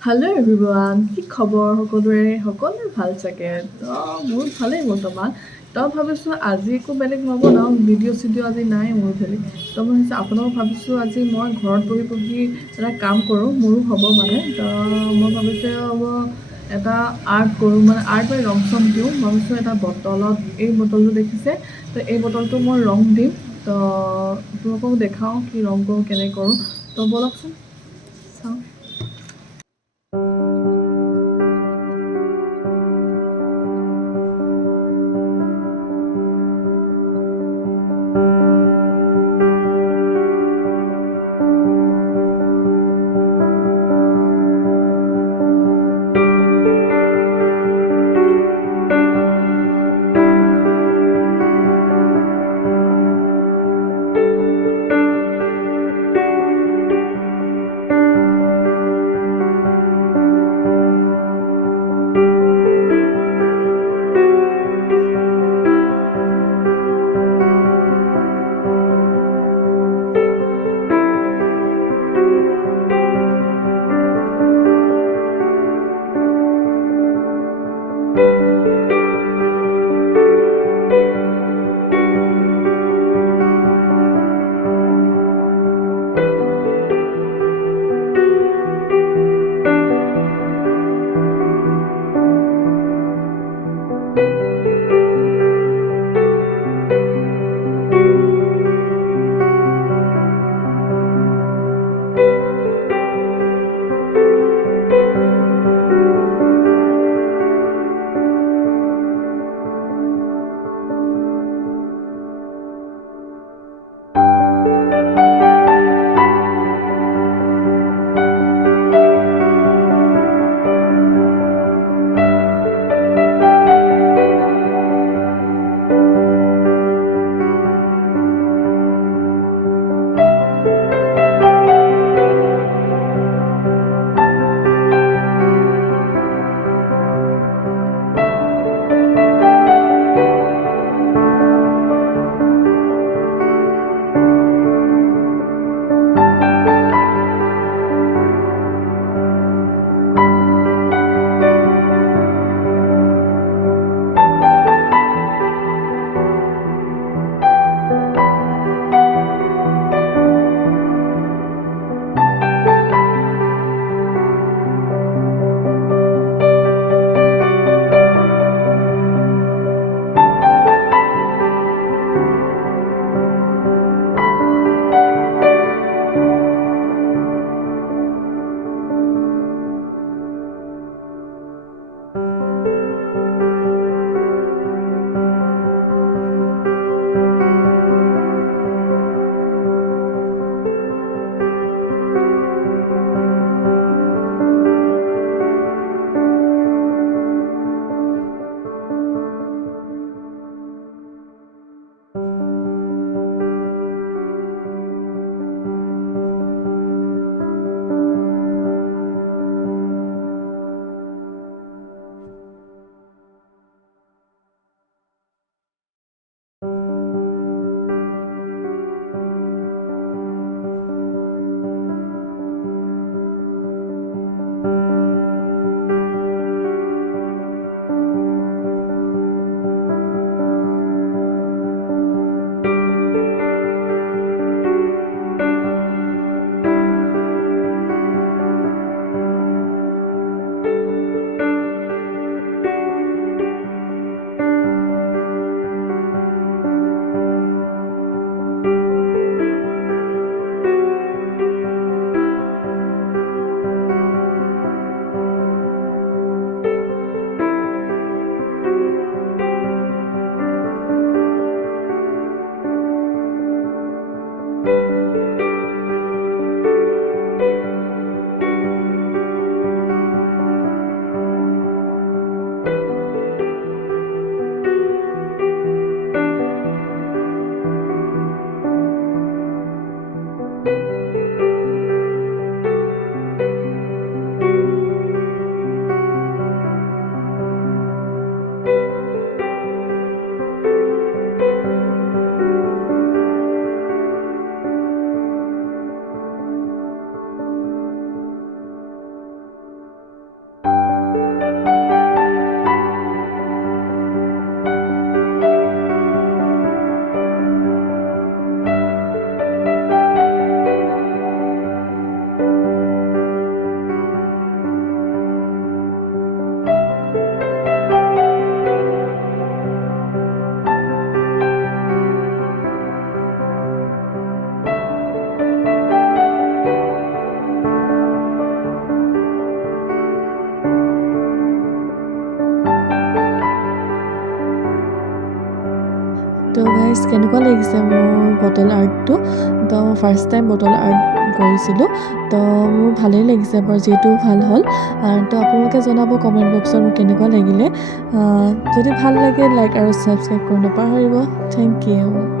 Hello' everyone, কি খবৰ সকলোৰে ভাল চাগে। মোৰ ভালেই বৰ্তমান। ভাবিছোঁ আজি একো বেলেগ নবনাওঁ, ভিডিঅ' আজি নাই মোৰ বেলেগ। মই ভাবিছোঁ আপোনালোকক ভাবিছোঁ আজি মই ঘৰত বহি বহি এটা কাম কৰোঁ, মোৰো হ'ব মানে। মই ভাবিছোঁ এটা আৰ্ট কৰোঁ, মানে আৰ্ট বা ৰং চং দিওঁ। মই ভাবিছোঁ এটা বটলত, এই বটলটো দেখিছে, এই বটলটো মই ৰং দিম। আপোনালোকক দেখাওঁ কি ৰং কৰোঁ, কেনে কৰোঁ। ব'লকচোন চাওঁ। ভিউৱাৰ্ছ কেনেকুৱা লাগিছে মোৰ বটল আৰ্টটো তো ফাৰ্ষ্ট টাইম বটল আৰ্ট কৰিছিলোঁ তো মোৰ ভালেই লাগিছে বাৰু যিহেতু ভাল হ'ল তো আপোনালোকে জনাব কমেণ্ট বক্সত মোৰ কেনেকুৱা লাগিলে যদি ভাল লাগে লাইক আৰু ছাবস্ক্ৰাইব কৰিব নাপাহৰিব থেংক ইউ